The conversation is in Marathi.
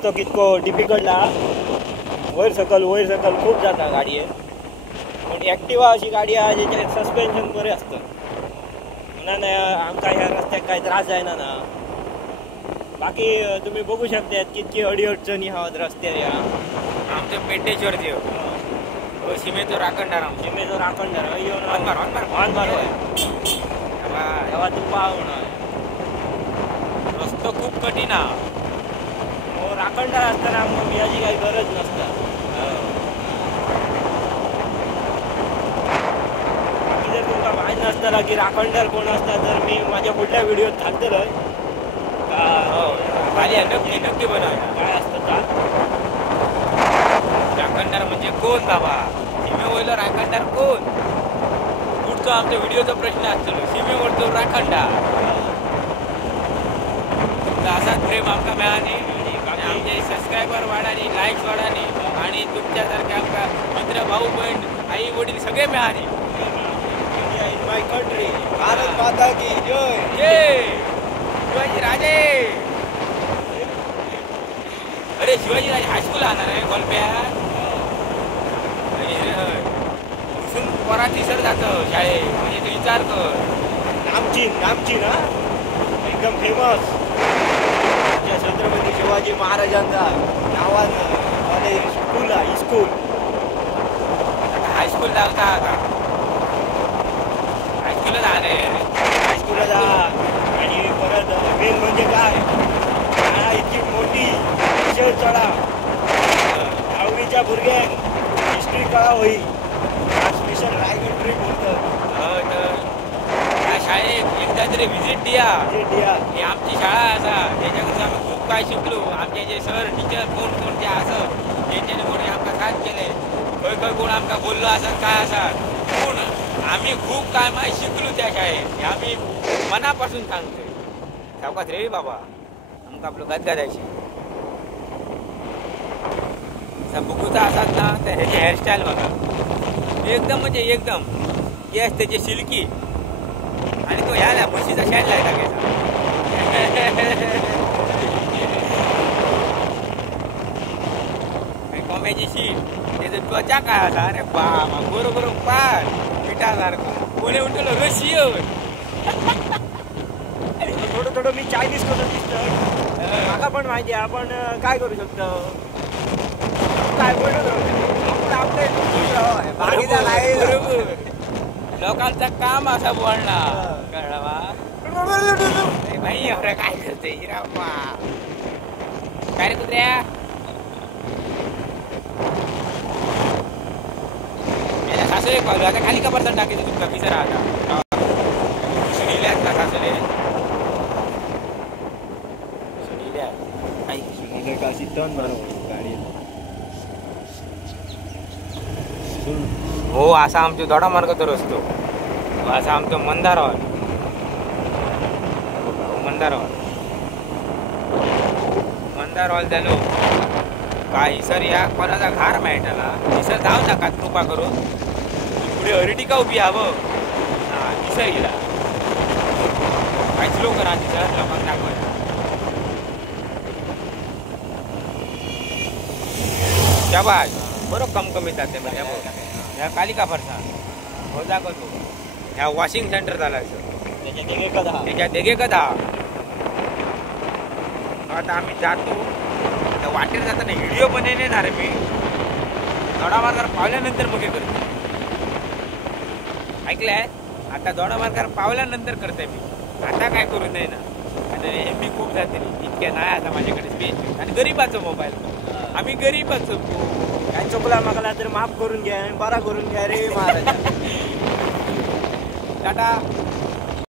रस्तो कितको डिफिकल्ट हा, वयर सकल खूप जाता गाडी आहे. पण ॲक्टिवा अशी गाडी आहे ज्याच्यात सस्पेन्शन बरे असतं, म्हणून आमकां ह्या रस्त्याक काही त्रास जायना ना. बाकी तुम्ही बघू शकतात कितकी अडीअडचणी आहात रस्त्यार. या आमचे पेटेश्वर देव सीमेचो राखणदार येऊन ऑन मार तेव्हा तू पाव रस्तो खूप कठीण हा. राखणदार असताना मग याची काही गरज नसता. बाकी जर तुमका माहीत नसताना की राखणदार कोण असता तर मी माझ्या पुढल्या व्हिडिओत घालतलोय. नक्की बनव काय असतं का राखणदार म्हणजे कोण बाबा. सीमेवरलो राखणदार कोण. पुढचा आमच्या व्हिडिओचा प्रश्न असतो सीमेवरचो राखणदार. असाच प्रेम आमका मिळाली, आमचे सबस्क्रायबर वाढाली, लाईक्स वाढाली आणि तुमच्यासारखे आमका मित्र भाऊ बहीण आई वडील सगळे मिळाले. इन माय कंट्री भारत माता की जय. जय शिवाजी राजे. अरे शिवाजी राजे हायस्कूल आणणार आहे गोलप्यात. पोरा तिसर जातं शाळेत म्हणजे तू विचार कर. नामचीन हा एकदम फेमस छत्रपती शिवाजी महाराजांचा नावानं कॉलेज स्कूल आहे. स्कूल हायस्कूल जाता आता हायस्कूलला जाणे हायस्कूलला जा. आणि परत मेन म्हणजे काय इतकी मोठी विषय चढा 10वीच्या भुरग्यांक हिस्ट्री कळा होई. स्पेशल रायगड ट्रिप होतं. त्या शाळेत एकदा तरी व्हिजिट दिया. ही आमची शाळा असा त्याच्याकडे आम्ही खूप काय शिकलो. आमचे जे सर टीचर कोण कोणते असं त्यांच्याने कोणी आमका साथ केले. खंय कोण आमका बोललो असं काय असा पूण आम्ही खूप काय माहिती शिकलो त्या शाळेत. हे आम्ही मनापासून सांगतोय. सावकाश रे बाबा आमका आपलं गदगदायची बुकूचा असाच ना. तर ह्याची हेअरस्टाईल बघा एकदम म्हणजे एकदम केस त्याचे सिल्की आणि तो ह्या म्हशीचा शेण लायला घ्यायचा. कोंब्याची शीट त्याचं त्वचा काय असा. अरे बाबा बरोबर पाय पिठासारखं कोणी उठलो रशी थोडं मी चायनीज कसं दिसतं मला पण माहिती आहे. आपण काय करू शकतो काय बरोबर लोकांचं काम असं बोलणार कळवा भाई एवढं काय करते रामा. काय रे कुत्र्या सासरे पावलं आता खाली का पर्सन टाकायचं तुमचा पिसरा आता सुनील्यात का सासरे हो असा आमच्या दोडा मार्ग तर असतो. असा आमचं मंदार हॉल झालो काही सर या कोणाचा घार मेळटला सर जाऊ नका कृपा करून. पुढे अर्टिका उभी हवं तिसर गेला काहीच लोक ना तिसर लोकांना दाखवायला. शाबास बरोबर कमी जाते म्हणजे ह्या कालिका फरसा हो जागतो ह्या वॉशिंग सेंटर झाला त्याच्या देगे कदा. आता आम्ही जातो त्या वाटेर जाताना व्हिडिओ पण येणार आहे. मी दोडा मार्गावर पावल्यानंतर मग करते ऐकलंय. आता दोडा मार्गावर पावल्यानंतर करते मी. आता काय करू नये ना. आणि एम बी खूप जाते इतक्या नाही आता माझ्याकडे स्पेस. आणि गरीबाचं मोबाईल आम्ही गरीबाचं काय चुकला मागला तर माफ करून घ्या बरा करून घ्या रे महाराज. टाटा.